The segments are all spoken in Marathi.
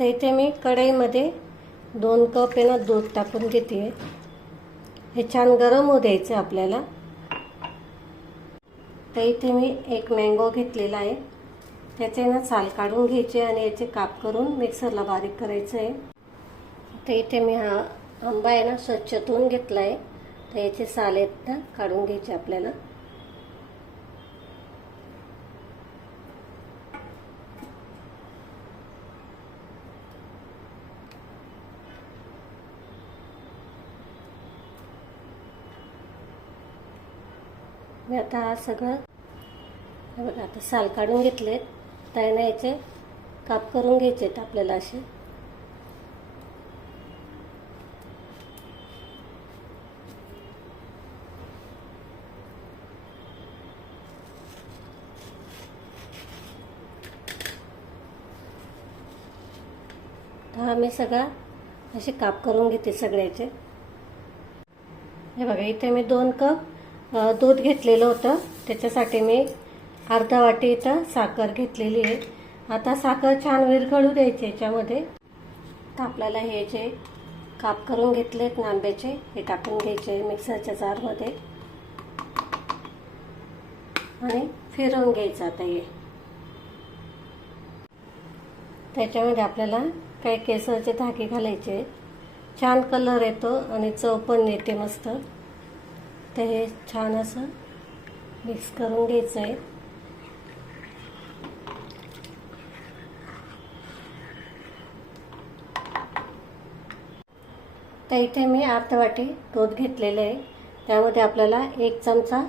आता इथे मी कढईमध्ये 2 कप आहे ना दूध टाकून घेते. हे छान गरम होऊ द्यायचं आपल्याला. तर इथे मी एक मँगो घेतलेला आहे. त्याचे ना साल काढून घ्यायचे आणि याचे काप करून मिक्सरला बारीक करायचं आहे. तर इथे मी हा आंबा आहे ना स्वच्छ धुवून घेतला आहे. तर याचे साल आहेत ना काढून घ्यायचे आपल्याला. मी आता हा सगळं बघा आता साल काढून घेतलेत. तर ना याचे काप करून घ्यायचे आहेत आपल्याला असे. हा मी सगळा असे काप करून घेते सगळ्याचे. हे बघा इथे मी 2 कप दूध घेतलेलं होतं. त्याच्यासाठी मी अर्धा वाटी इथं साखर घेतलेली आहे. आता साखर छान विरघळू द्यायची याच्यामध्ये. तर आपल्याला हे जे काप करून घेतलेत ना आंब्याचे हे टाकून घ्यायचे मिक्सरच्या जारमध्ये आणि फिरवून घ्यायचं. आता हे त्याच्यामध्ये आपल्याला काही केसरचे धागे घालायचे. छान कलर येतो आणि चव पण येते मस्त. तर हे छान असं मिक्स करून घ्यायचं आहे. तर इथे मी अर्धा वाटी दूध घेतलेलं आहे. त्यामध्ये आपल्याला 1 चमचा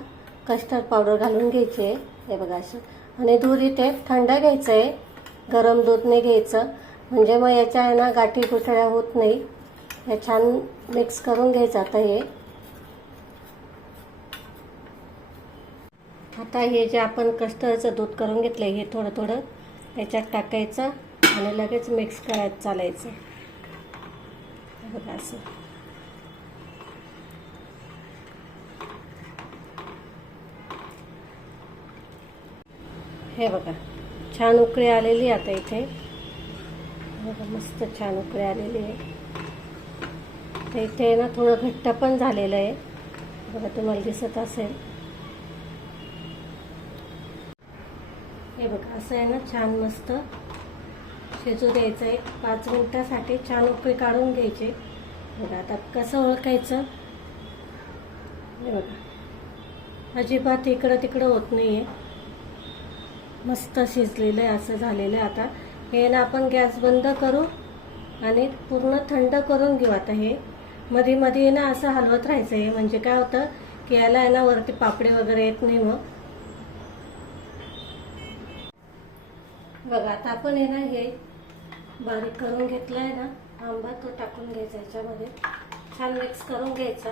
कस्टर्ड पावडर घालून घ्यायची आहे. हे बघा असं. आणि दूध इथे थंड घ्यायचं आहे, गरम दूध नाही घ्यायचं. म्हणजे मग याच्या आहे ना गाठी गुठळ्या होत नाही. हे छान मिक्स करून घ्यायचं. आता हे जे आपण कस्टर्डचं दूध करून घेतलं हे थोडं थोडं याच्यात टाकायचं आणि लगेच मिक्स करायचं चालायचं. बघा असं. हे बघा छान उकळी आलेली. आता इथे बघा मस्त छान उकळी आलेली आहे. तर इथे ना थोडं घट्ट पण झालेलं आहे. बघा तुम्हाला दिसत असेल. हे बघा असं आहे ना छान मस्त शिजू द्यायचं आहे. 5 मिनिटासाठी छान उकळी काढून घ्यायची. बघा आता कसं ओळखायचं. हे बघा अजिबात इकडं तिकडं होत नाही आहे. मस्त शिजलेलं आहे असं झालेलं आहे. आता हे ना आपण गॅस बंद करू आणि पूर्ण थंड करून घेऊ. आता हे मध्ये मध्ये ना असं हलवत राहायचं आहे. म्हणजे काय होतं की याला आहे ना वरती पापडी वगैरे येत नाही. मग बघा आता आपण आहे ना हे बारीक करून घेतलं आहे ना आंबा तो टाकून घ्यायचा याच्यामध्ये. छान मिक्स करून घ्यायचा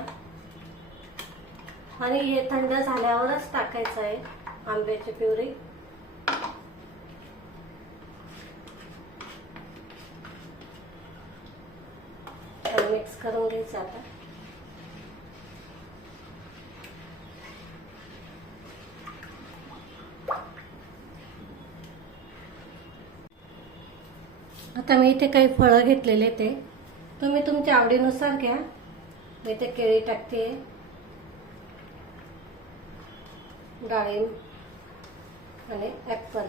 आणि हे थंड झाल्यावरच टाकायचं आहे आंब्याची प्युरी. मिक्स करून घ्यायचं. आता मी इथे काही फळं घेतलेले ते तुम्ही तुमच्या आवडीनुसार घ्या. मी इथे केळी टाकते, डाळिंब आणि ॲपल.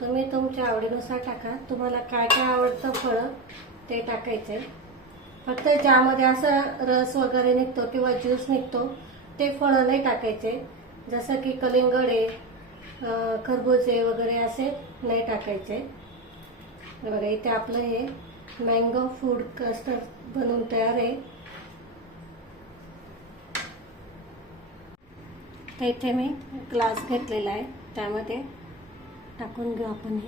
तुम्ही तुमच्या आवडीनुसार टाका. तुम्हाला काय काय आवडतं फळं ते टाकायचे. फक्त ज्यामध्ये असं रस वगैरे निघतो किंवा ज्यूस निघतो ते फळं नाही टाकायचे. जसं की कलिंगड आहे, खरबूजे वगैरे असे नाही टाकायचे. बघा इथे आपलं हे मँगो फूड कस्टर्ड बनवून तयार आहे. तर इथे मी ग्लास घेतलेला आहे त्यामध्ये टाकून घेऊ आपण.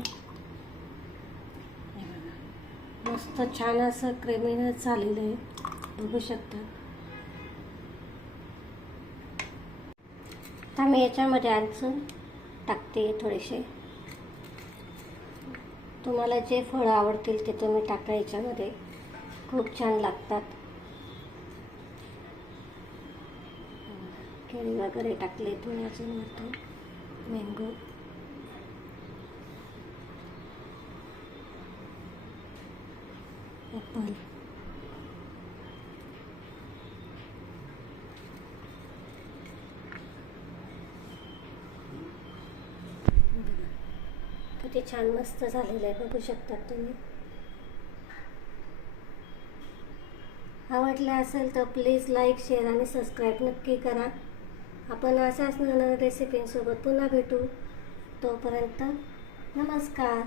हे मस्त छान असं क्रीमीनेस झालेलं आहे, बघू शकता. आता मी याच्यामध्ये आणखीन टाकते थोडेसे. तुम्हाला जे फळं आवडतील ते तुम्ही टाका याच्यामध्ये, खूप छान लागतात. केळी वगैरे टाकले थोडे अजून वरतून, मँगो. ॲपल. किती छान मस्त झालेलं आहे, बघू शकतात तुम्ही. आवडलं असेल तर प्लीज लाईक, शेअर आणि सबस्क्राईब नक्की करा. आपण अशाच नवीन रेसिपींसोबत पुन्हा भेटू. तोपर्यंत नमस्कार.